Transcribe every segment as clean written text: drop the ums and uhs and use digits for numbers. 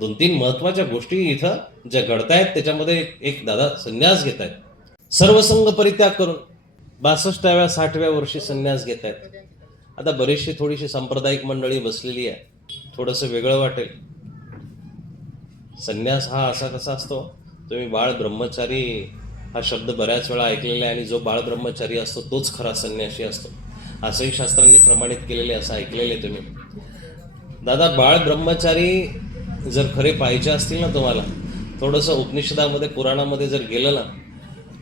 दोन तीन महत्वाच्या गोष्टी इथं ज्या घडतायत त्याच्यामध्ये एक दादा संन्यास घेत आहेत, सर्वसंग परित्याग करून 62व्या 60व्या वर्षी संन्यास घेत आहेत. आता बरीचशी थोडीशी सांप्रदायिक मंडळी बसलेली आहे, थोडंसं वेगळं वाटेल. संन्यास हा असा कसा असतो, तुम्ही बाळ ब्रह्मचारी हा शब्द बऱ्याच वेळा ऐकलेला आहे आणि जो बाळ ब्रह्मचारी असतो तोच खरा संन्यासी असतो असंही शास्त्रांनी प्रमाणित केलेले, असं ऐकलेले तुम्ही. दादा बाळ ब्रह्मचारी जर खरे पाहिजे असतील ना तुम्हाला, थोडंसं उपनिषदामध्ये पुराणामध्ये जर गेलं ना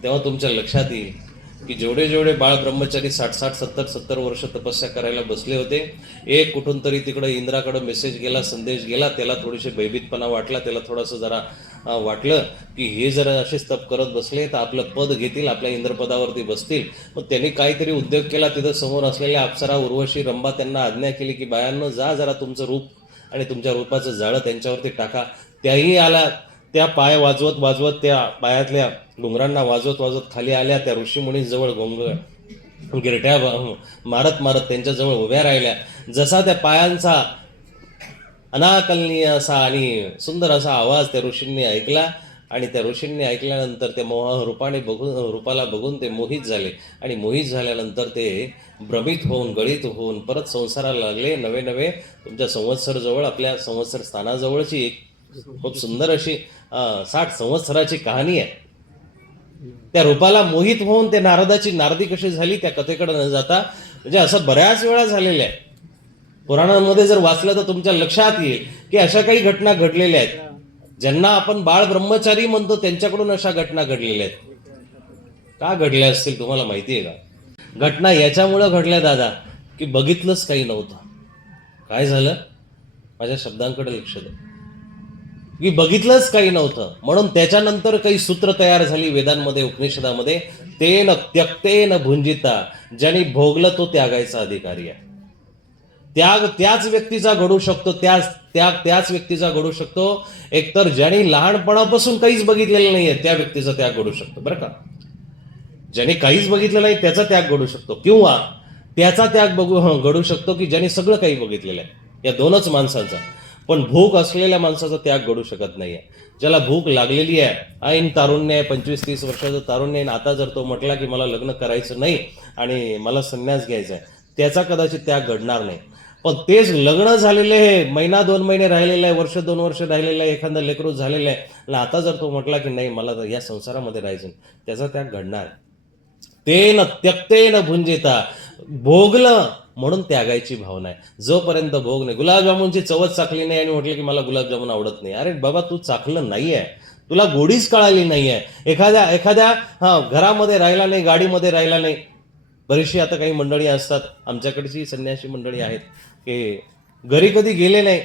तेव्हा तुमच्या लक्षात येईल की जेवढे जेवढे बाळ ब्रह्मचारी 60-60 70-70 वर्ष तपस्या करायला बसले होते, एक कुठून तरी तिकडं इंद्राकडं मेसेज गेला, संदेश गेला, त्याला थोडीशी भयभीतपणा वाटला, त्याला थोडंसं जरा वाटलं की हे जर असेच तप करत बसले तर आपलं पद घेतील, आपल्या इंद्रपदावरती बसतील. मग त्यांनी काहीतरी उद्योग केला. तिथं समोर असलेल्या अप्सरा उर्वशी रंभा त्यांना आज्ञा केली की बायांनो जा जरा तुमचं रूप आणि तुमच्या रूपाचं जाळं त्यांच्यावरती टाका. त्याही आल्या, त्या पाय वाजवत वाजवत त्या पायातल्या डोंगरांना वाजवत वाजवत खाली आल्या. त्या ऋषीमुनींजवळ गिरट्या मारत मारत त्यांच्याजवळ उभ्या राहिल्या. जसा त्या पायांचा अनाकलनीय असा आणि सुंदर असा आवाज त्या ऋषींनी ऐकला आणि त्या ऋषींनी ऐकल्यानंतर त्या रूपाला बघून ते मोहित झाले आणि मोहित झाल्यानंतर ते भ्रमित होऊन गळित होऊन परत संसाराला लागले. नवे नवे तुमच्या संवत्सरजवळ, आपल्या संवत्सर स्थानाजवळची एक खूप सुंदर अशी 60 संवत्सराची कहाणी आहे. त्या रूपाला मोहित होऊन ते नारदी कशी झाली त्या कथेकडे न जाता, म्हणजे असं बऱ्याच वेळा झालेलं आहे. पुराणांमध्ये जर वाचलं तर तुमच्या लक्षात येईल की अशा काही घटना घडलेल्या आहेत. ज्यांना आपण बाळ ब्रह्मचारी म्हणतो त्यांच्याकडून अशा घटना घडलेल्या आहेत. का घडल्या असतील तुम्हाला माहिती आहे का? घटना याच्यामुळं घडल्या दादा की बघितलंच काही नव्हतं. काय झालं, माझ्या शब्दांकडे लक्ष द्या, की बघितलंच काही नव्हतं म्हणून त्याच्यानंतर काही सूत्र तयार झाली वेदांमध्ये, उपनिषदामध्ये. तेन त्यक्तेन भुंजिता, ज्यांनी भोगलं तो त्यागायचा अधिकारी आहे. त्याग त्याच व्यक्तीचा घडू शकतो, त्याच व्यक्तीचा घडू शकतो. एकतर ज्यांनी लहानपणापासून काहीच बघितलेलं नाहीये त्या व्यक्तीचा त्याग घडू शकतो बरं का. ज्यांनी काहीच बघितलं नाही त्याचा त्याग घडू शकतो, किंवा त्याचा त्याग घडू शकतो की ज्यांनी सगळं काही बघितलेलं आहे. या दोनच माणसांचा. पण भूक असलेल्या माणसाचा त्याग घडू शकत नाहीये. ज्याला भूक लागलेली आहे, ऐन तारुण्य आहे, 25-30 वर्षाचं तारुण्य आहे, आता जर तो म्हटला की मला लग्न करायचं नाही आणि मला संन्यास घ्यायचा आहे, त्याचा कदाचित त्याग घडणार नाही. पण तेच लग्न झालेले आहे, 1-2 महिने राहिलेलं आहे, 1-2 वर्ष राहिलेलं आहे, एखादा लेकरू झालेलं आहे, आणि आता जर तो म्हटला की नाही मला या संसारामध्ये राहायचं, त्याचा त्याग घडणार. तेन त्यक्तेन भुंजिता, भोगलं म्हणून त्यागायची भावना आहे. जोपर्यंत भोग नाही, गुलाबजामुनची चवच चाकली नाही आणि म्हटलं की मला गुलाबजामुन आवडत नाही, अरे बाबा तू चाकलं नाहीये, तुला गोडीच कळाली नाहीये. एखाद्या घरामध्ये राहिला नाही, गाडीमध्ये राहिला नाही. बरीचशी आता काही मंडळी असतात, आमच्याकडची संन्यासी मंडळी आहेत की घरी कधी गेले नाही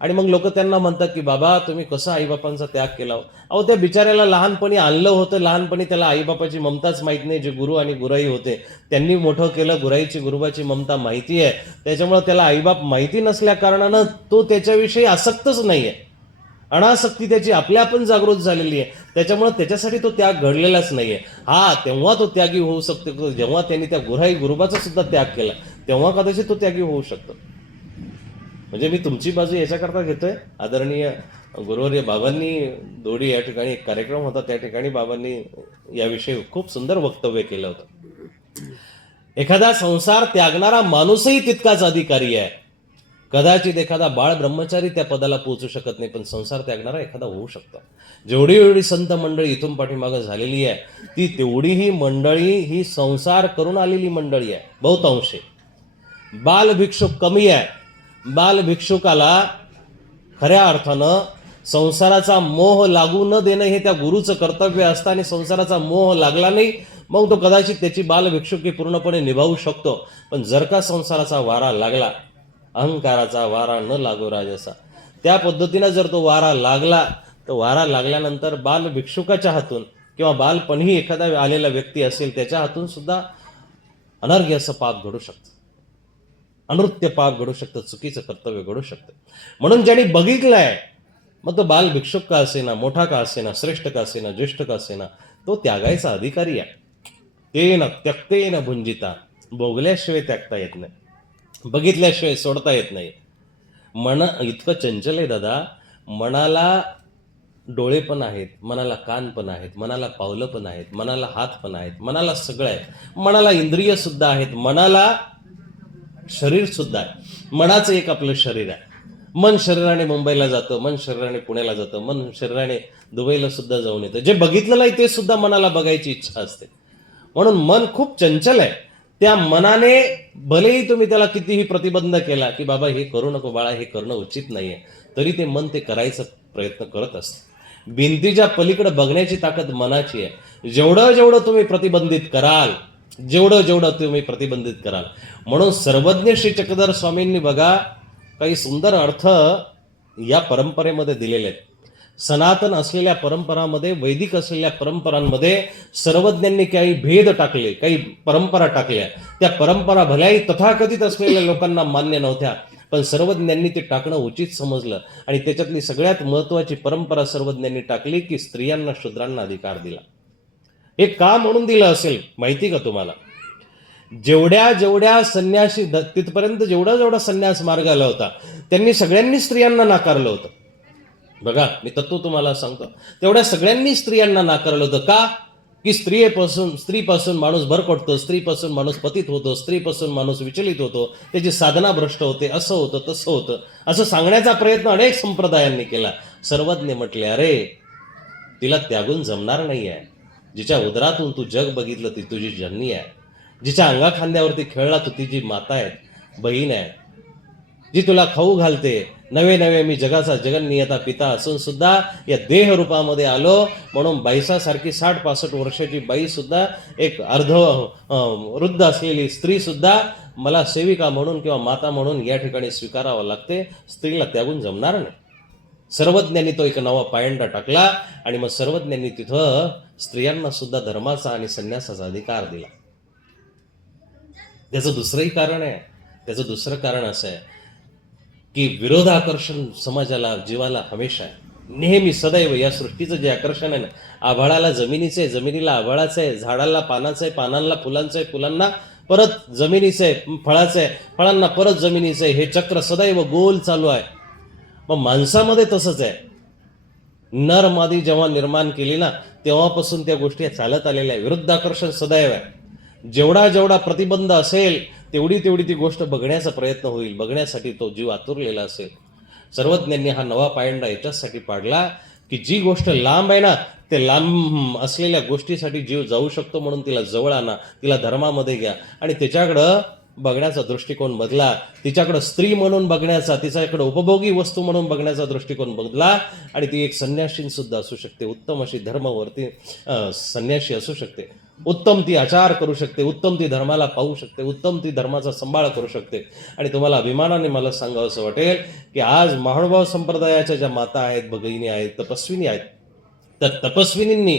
आणि मग लोक त्यांना म्हणतात की बाबा तुम्ही कसा आईबापांचा त्याग केला. अहो त्या बिचाऱ्याला लहानपणी आणलं होतं, लहानपणी त्याला आईबापाची ममताच माहीत नाही. जे गुरु आणि गुराई होते त्यांनी मोठं केलं, गुराईची गुरुबाची ममता माहिती आहे, त्याच्यामुळे त्याला आईबाप माहिती नसल्या कारणानं तो त्याच्याविषयी आसक्तच नाहीये. अनासक्ती त्याची आपल्या आपण जागृत झालेली आहे, त्याच्यामुळे त्याच्यासाठी तो त्याग घडलेलाच नाहीये. तेव्हा तो त्यागी होऊ शकतो जेव्हा त्यांनी त्या गुराई गुरुबाचा सुद्धा त्याग केला, तेव्हा कदाचित तो त्यागी होऊ शकतो. म्हणजे मी तुमची बाजू याच्याकरता घेतोय. आदरणीय गुरुवर्य बाबांनी दोडी या ठिकाणी एक कार्यक्रम होता, त्या ठिकाणी बाबांनी याविषयी खूप सुंदर वक्तव्य केलं होतं. एखादा संसार त्यागणारा माणूसही तितकाच अधिकारी आहे. कदाचित एखादा बाळ ब्रह्मचारी त्या पदाला पोहोचू शकत नाही, पण संसार त्यागणारा एखादा होऊ शकतो. जेवढी संत मंडळी इथून पाठीमागं झालेली आहे, ती तेवढीही मंडळी ही संसार करून आलेली मंडळी आहे बहुतांशी. बाल भिक्षुक कमी आहे. बाल भिक्षुकाला खऱ्या अर्थानं संसाराचा मोह लागू न देणं हे त्या गुरुचं कर्तव्य असतं, आणि संसाराचा मोह लागला नाही मग तो कदाचित त्याची बाल भिक्षुकी पूर्णपणे निभावू शकतो. पण जर का संसाराचा वारा लागला, अहंकाराचा वारा न लागो राजसा, त्या पद्धतीनं जर तो वारा लागला, तर वारा लागल्यानंतर बाल भिक्षुकाच्या हातून किंवा बालपणी एखादा आलेला व्यक्ती असेल त्याच्या हातून सुद्धा अनर्घ्य असं पाप घडू शकतं, अनृत्य पाप घडू शकतं, चुकीचं कर्तव्य घडू शकतं. म्हणून ज्यांनी बघितलंय, मग तो बाल भिक्षुक का असेना, मोठा का असेना, श्रेष्ठ का असेना, ज्येष्ठ का असेना, तो त्यागायचा अधिकारी आहे. तेन त्यक्तेन भुंजिता, भोगल्याशिवाय त्यागता येत नाही, बघितल्याशिवाय सोडता येत नाही. मन इतकं चंचल आहे दादा, मनाला डोळे पण आहेत, मनाला कान पण आहेत, मनाला पावलं पण आहेत, मनाला हात पण आहेत, मनाला सगळं आहे, मनाला इंद्रिय सुद्धा आहेत, मनाला शरीर सुद्धा आहे. मनाचं एक आपलं शरीर आहे. मन शरीराने मुंबईला जातं, मन शरीराने पुण्याला जातं, मन शरीराने दुबईला सुद्धा जाऊन येतं. जे बघितलं नाही ते सुद्धा मनाला बघायची इच्छा असते. म्हणून मन खूप चंचल आहे. त्या मनाने भलेही तुम्ही त्याला कितीही प्रतिबंध केला की बाबा हे करू नको बाळा, हे करणं उचित नाहीये, तरी ते मन ते करायचा प्रयत्न करत असतं. भिंतीच्या पलीकडे बघण्याची ताकद मनाची आहे. जेवढं जेवढं तुम्ही प्रतिबंधित कराल, जेवढं जेवढं तुम्ही प्रतिबंधित कराल. म्हणून सर्वज्ञ श्री चक्रधर स्वामींनी बघा काही सुंदर अर्थ या परंपरेमध्ये दिलेले आहेत. सनातन असलेल्या परंपरामध्ये, वैदिक असलेल्या परंपरांमध्ये सर्वज्ञांनी काही भेद टाकले, काही परंपरा टाकल्या. त्या परंपरा भल्याही तथाकथित असलेल्या लोकांना मान्य नव्हत्या, पण सर्वज्ञांनी ते टाकणं उचित समजलं. आणि त्याच्यातली सगळ्यात महत्वाची परंपरा सर्वज्ञांनी टाकली की स्त्रियांना, शूद्रांना अधिकार दिला. हे का म्हणून दिलं असेल माहिती का तुम्हाला? जेवढ्या जेवढ्या संन्यासी तिथपर्यंत जेवढा जेवढा संन्यास मार्गाला होता, त्यांनी सगळ्यांनी स्त्रियांना नाकारलं होतं. बघा, मी तत्व तुम्हाला सांगतो, तेवढ्या सगळ्यांनी स्त्रियांना नाकारलं होतं. का? की स्त्रीपासून माणूस भरकटतो, स्त्रीपासून माणूस पतित होतो, स्त्रीपासून माणूस विचलित होतो, त्याची साधना भ्रष्ट होते, असं होतं तसं होतं, असं सांगण्याचा प्रयत्न अनेक संप्रदायांनी केला. सर्वज्ञ म्हटले, अरे तिला त्यागून जमणार नाही आहे. जिच्या उदरातून तू जग बघितलं ती तुझी जननी आहे. जिच्या अंगा खांद्यावरती खेळला तू तिची माता आहे, बहीण आहे. जी तुला खाऊ घालते. नवे नवे मी जगाचा जगन्नियता पिता असून सुद्धा या देह रूपामध्ये आलो, म्हणून बाईसासारखी 60-65 वर्षाची बाई सुद्धा, एक वृद्ध असलेली स्त्री सुद्धा मला सेविका म्हणून किंवा माता म्हणून या ठिकाणी स्वीकारावं लागते. स्त्रीला त्यागून जमणार नाही. सर्वज्ञांनी तो एक नवा पायंडा टाकला आणि मग सर्वज्ञांनी तिथं स्त्रियांना सुद्धा धर्माचा आणि संन्यासाचा अधिकार दिला. त्याचं दुसरंही कारण आहे. त्याचं दुसरं कारण असं आहे की विरोधाकर्षण समाजाला, जीवाला हमेशा आहे, नेहमी सदैव. या सृष्टीचं जे आकर्षण आहे ना, आभाळाला जमिनीचं आहे, जमिनीला आभाळाचं आहे, झाडाला पानाचं आहे, पानांना फुलांचं आहे, फुलांना परत जमिनीचं आहे, फळाचं आहे, फळांना परत जमिनीचं आहे. हे चक्र सदैव गोल चालू आहे. मग माणसामध्ये तसंच आहे. नर मादी जेव्हा निर्माण केली ना, तेव्हापासून त्या गोष्टी चालत आलेल्या आहे. विरुद्धाकर्षण सदैव आहे. जेवढा जेवढा प्रतिबंध असेल तेवढी तेवढी ती गोष्ट बघण्याचा प्रयत्न होईल, बघण्यासाठी तो जीव आतुरलेला असेल. सर्वज्ञांनी हा नवा पायंडा याच्यासाठी पाडला की जी गोष्ट लांब आहे ना, ते लांब असलेल्या गोष्टीसाठी जीव जाऊ शकतो, म्हणून तिला जवळ आणा, तिला धर्मामध्ये घ्या आणि त्याच्याकडं बघण्याचा दृष्टिकोन बदला. तिच्याकडं स्त्री म्हणून बघण्याचा, तिच्याकडे उपभोगी वस्तू म्हणून बघण्याचा दृष्टिकोन बदला. आणि ती एक संन्याशी सुद्धा असू शकते, उत्तम अशी धर्मवर्ती संन्याशी असू शकते. उत्तम ती आचार करू शकते, उत्तम ती धर्माला पाहू शकते, उत्तम ती धर्माचा सांभाळ करू शकते. आणि तुम्हाला अभिमानाने मला सांगावं असं वाटेल की आज महानुभाव संप्रदायाच्या ज्या माता आहेत, भगिनी आहेत, तपस्विनी आहेत, त्या तपस्विनींनी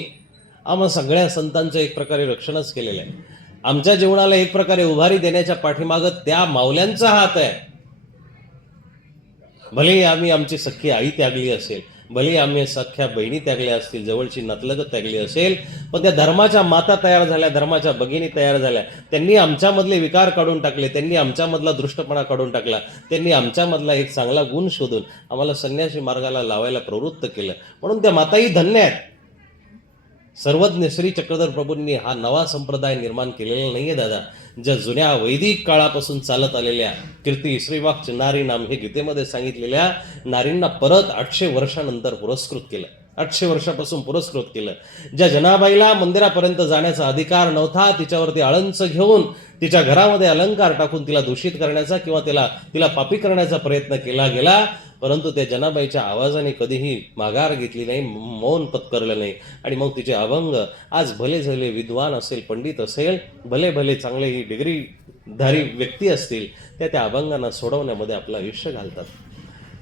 आम्हा सगळ्या संतांचं एक प्रकारे रक्षणच केलेलं आहे. आमच्या जीवनाला एक प्रकारे उभारी देण्याच्या पाठीमागं त्या माऊल्यांचा हात आहे. भले आम्ही आमची सख्खी आई त्यागली असेल, भले आम्ही सख्ख्या बहिणी त्यागल्या असतील, जवळची नतलग त्यागली असेल, पण त्या धर्माच्या माता तयार झाल्या, धर्माच्या भगिनी तयार झाल्या. त्यांनी आमच्यामधले विकार काढून टाकले, त्यांनी आमच्यामधला दृष्टपणा काढून टाकला, त्यांनी आमच्यामधला एक चांगला गुण शोधून आम्हाला संन्यासी मार्गाला लावायला प्रवृत्त केलं. म्हणून त्या माताही धन्य आहेत. सर्वज्ञ श्री चक्रधर प्रभूंनी हा नवा संप्रदाय निर्माण केलेला नाहीये दादा. ज्या जुन्या वैदिक काळापासून चालत आलेल्या कीर्ती श्रीवाक्च नारी नाम हे गीतेमध्ये सांगितलेल्या नारींना परत 800 वर्षानंतर पुरस्कृत केलं, 800 वर्षापासून पुरस्कृत केलं. ज्या जनाबाईला मंदिरापर्यंत जाण्याचा अधिकार नव्हता, तिच्यावरती आळंच घेऊन तिच्या घरामध्ये अलंकार टाकून तिला दूषित करण्याचा किंवा तिला पापी करण्याचा प्रयत्न केला गेला, परंतु त्या जनाबाईच्या आवाजाने कधीही माघार घेतली नाही, मौन पत्करलं नाही. आणि मग तिचे अभंग आज भले झाले विद्वान असेल, पंडित असेल, भले भले चांगले ही डिग्रीधारी व्यक्ती असतील, त्या अभंगांना सोडवण्यामध्ये आपलं आयुष्य घालतात.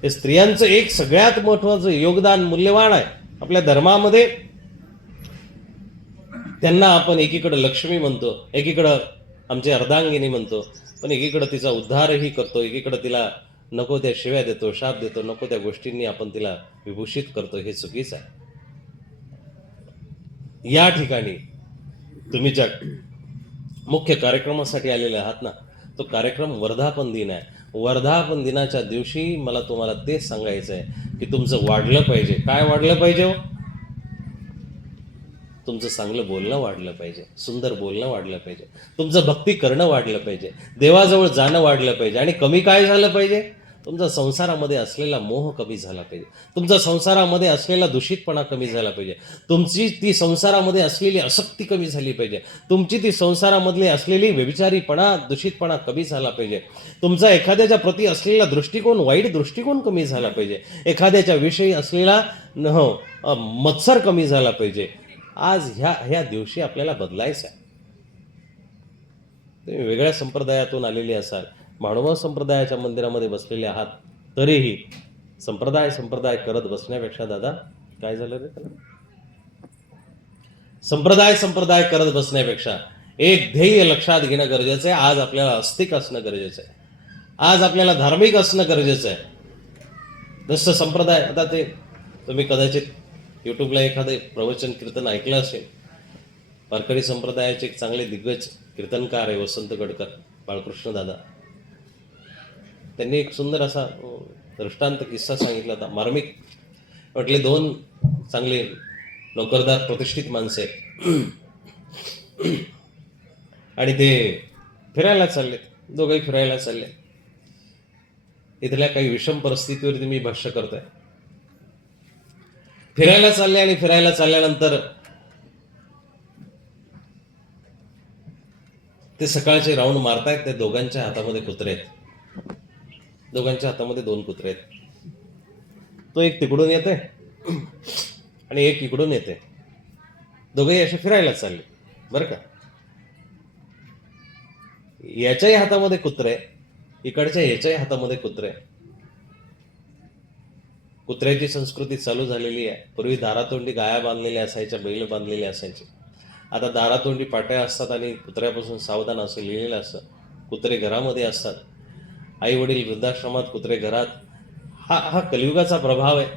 हे स्त्रियांचं एक सगळ्यात महत्वाचं योगदान मूल्यवान आहे आपल्या धर्मामध्ये. त्यांना आपण एकीकडे लक्ष्मी म्हणतो, एकीकडं आमची अर्धांगिनी म्हणतो, पण एकीकडे तिचा उद्धारही करतो, एकीकडे तिला नको त्या शिव्या देतो, शाप देतो, नको त्या गोष्टींनी आपण तिला विभूषित करतो. हे चुकीचं आहे. या ठिकाणी तुम्ही ज्या मुख्य कार्यक्रमासाठी आलेले आहात ना, तो कार्यक्रम वर्धापन दिन आहे. वर्धापन दिनाच्या दिवशी मला तुम्हाला तेच सांगायचं आहे की तुमचं वाढलं पाहिजे. काय वाढलं पाहिजे हो? तुमचं चांगलं बोलणं वाढलं पाहिजे, सुंदर बोलणं वाढलं पाहिजे, तुमचं भक्ती करणं वाढलं पाहिजे, देवाजवळ जाणं वाढलं पाहिजे. आणि कमी काय झालं पाहिजे? तुमचा संसारामध्ये असलेला मोह कमी झाला पाहिजे, तुमचा संसारामध्ये असलेला दूषितपणा कमी झाला पाहिजे, तुमची ती संसारामध्ये असलेली आसक्ती कमी झाली पाहिजे, तुमची ती संसारामधली असलेली व्यभिचारीपणा दूषितपणा कमी झाला पाहिजे, तुमचा एखाद्याच्या प्रती असलेला दृष्टिकोन वाईट दृष्टिकोन कमी झाला पाहिजे, एखाद्याच्या विषयी असलेला मत्सर कमी झाला पाहिजे. आज ह्या दिवशी आपल्याला बदलायचं आहे. तुम्ही वेगळ्या संप्रदायातून आलेले असाल, मानव संप्रदायाच्या मंदिरामध्ये बसलेले आहात, तरीही संप्रदाय करत बसण्यापेक्षा दादा काय झालं रे त्याला, संप्रदाय करत बसण्यापेक्षा एक ध्येय लक्षात घेणं गरजेचं आहे. आज आपल्याला आस्तिक असणं गरजेचं आहे, आज आपल्याला धार्मिक असणं गरजेचं आहे. जसं संप्रदाय, आता ते तुम्ही कदाचित यूट्यूबला एखादं प्रवचन कीर्तन ऐकलं असेल. वारकरी संप्रदायाचे एक चांगले दिग्गज कीर्तनकार आहे वसंत गडकर, बाळकृष्ण दादा. त्यांनी एक सुंदर असा दृष्टांत किस्सा सांगितला होता, मार्मिक. म्हटले दोन चांगले नोकरदार प्रतिष्ठित माणसे आणि ते फिरायला चालले, दोघंही फिरायला चालले. इथल्या काही विषम परिस्थितीवरती मी भाष्य करतोय. फिरायला चालले आणि फिरायला चालल्यानंतर ते सकाळचे राऊंड मारतायत. त्या दोघांच्या हातामध्ये कुत्रे आहेत, दोघांच्या हातामध्ये दोन कुत्रे आहेत. तो एक तिकडून येते आणि एक इकडून येते. दोघंही असे फिरायला चालले बरं का. याच्याही हातामध्ये कुत्रे, इकडच्या याच्याही हातामध्ये कुत्रे. कुत्र्याची संस्कृती चालू झालेली आहे. पूर्वी दारातोंडी गाया बांधलेल्या असायच्या, बैल बांधलेले असायचे. आता दारातोंडी पाट्या असतात आणि कुत्र्यापासून सावधान असं लिहिलेलं असतं. कुत्रे घरामध्ये असतात, आई वडील वृद्धाश्रमात, कुत्रे घरात. हा कलियुगाचा प्रभाव आहे.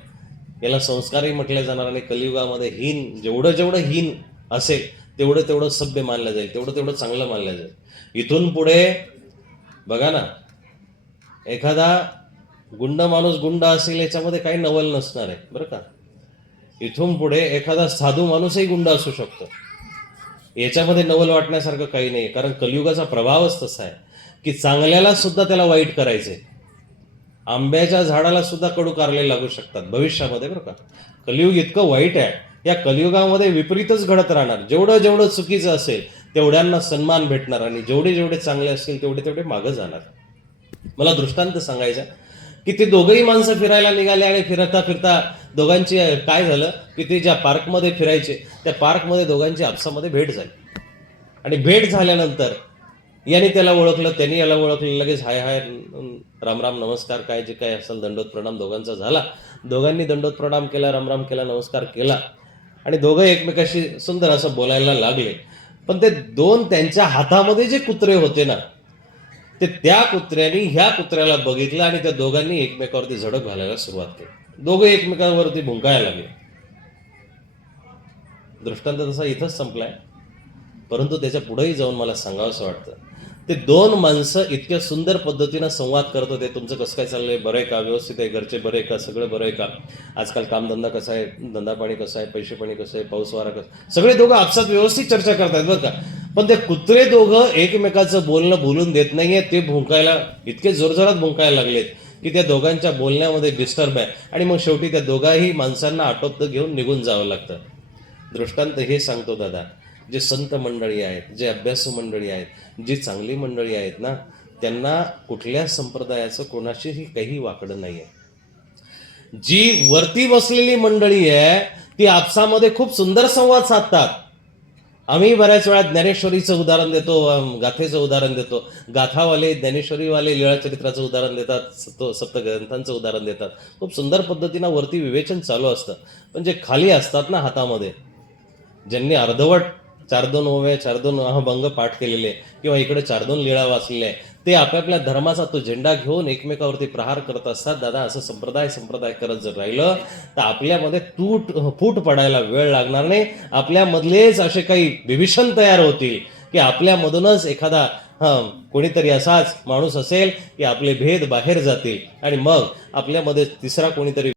याला संस्कारही म्हटले जाणार. आणि कलियुगामध्ये हीन जेवढं हीन असेल तेवढं सभ्य मानलं जाईल, तेवढं चांगलं मानलं जाईल. इथून पुढे बघा ना, एखादा गुंड माणूस गुंड असेल याच्यामध्ये काही नवल नसणार आहे बरं का. इथून पुढे एखादा साधू माणूसही गुंड असू शकतो, याच्यामध्ये नवल वाटण्यासारखं काही नाही. कारण कलियुगाचा प्रभावच तसा आहे की चांगल्याला सुद्धा त्याला वाईट करायचंय. आंब्याच्या झाडाला सुद्धा कडू कारले लागू शकतात भविष्यामध्ये बरं का. कलियुग इतकं वाईट आहे. या कलियुगामध्ये विपरीतच घडत राहणार. जेवढं चुकीचं असेल तेवढ्यांना सन्मान भेटणार आणि जेवढे चांगले असतील तेवढे मागं जाणार. मला दृष्टांत सांगायचा की ते दोघंही माणसं फिरायला निघाले आणि फिरता दोघांची काय झालं की ते ज्या पार्कमध्ये फिरायचे त्या पार्कमध्ये दोघांची आपसामध्ये भेट झाली. आणि भेट झाल्यानंतर याने त्याला ओळखलं, त्यांनी याला ओळखलं. लगेच हाय राम नमस्कार, काय जे काय असेल दंडोत प्रणाम दोघांचा झाला. दोघांनी दंडोत प्रणाम केला, राम केला, नमस्कार केला आणि दोघं एकमेकाशी सुंदर असं बोलायला लागले. पण ते दोन त्यांच्या हातामध्ये जे कुत्रे होते ना, ते त्या कुत्र्यांनी ह्या कुत्र्याला बघितलं आणि त्या दोघांनी एकमेकावरती झडप घालायला सुरुवात केली. दोघं एकमेकांवरती भुंकायला लागले. दृष्टांत तसा इथंच संपलाय, परंतु त्याच्या पुढेही जाऊन मला सांगावंसं वाटतं. ते दोन माणसं इतक्या सुंदर पद्धतीनं संवाद करत होते. तुमचं कसं काय चाललंय, बरं आहे का, व्यवस्थित आहे, घरचे बरे आहे का, सगळं बरं आहे का, आजकाल कामधंदा कसा आहे, धंदा पाणी कसं आहे, पैसे पाणी कसं आहे, पाऊस वारा कसं, सगळे दोघं आपसात व्यवस्थित चर्चा करतायत बरं का. पण ते कुत्रे दोघं एकमेकाचं बोलणं बोलून देत नाहीये. ते भुंकायला इतके जोरजोरात भुंकायला लागलेत की त्या दोघांच्या बोलण्यामध्ये डिस्टर्ब आहे. आणि मग शेवटी त्या दोघाही माणसांना आटोपत घेऊन निघून जावं लागतं. दृष्टांत हे सांगतो दादा, जे संत मंडळी आहेत, जे अभ्यासू मंडळी आहेत, जी चांगली मंडळी आहेत ना, त्यांना कुठल्या संप्रदायाचं कोणाशीही काही वाकडं नाही आहे. जी वरती बसलेली मंडळी आहे ती आपसामध्ये खूप सुंदर संवाद साधतात. आम्ही बऱ्याच वेळा ज्ञानेश्वरीचं उदाहरण देतो, गाथेचं उदाहरण देतो. गाथावाले, ज्ञानेश्वरीवाले लीळाचरित्राचं उदाहरण देतात, सप्तग्रंथांचं उदाहरण देतात. खूप सुंदर पद्धतीनं वरती विवेचन चालू असतं. पण जे खाली असतात ना हातामध्ये, ज्यांनी अर्धवट 4-2 ओव्या 4-2 अहभंग पाठ केलेले किंवा इकडे 4-2 लीळा वाचलेल्या आहे, ते आपापल्या धर्माचा तो झेंडा घेऊन एकमेकावरती प्रहार करत असतात. दादा, असं संप्रदाय करत जर राहिलं तर आपल्यामध्ये फूट पडायला वेळ लागणार नाही. आपल्यामधलेच असे काही विभीषण तयार होतील की आपल्यामधूनच एखादा कोणीतरी असाच माणूस असेल की आपले भेद बाहेर जातील आणि मग आपल्यामध्ये तिसरा कोणीतरी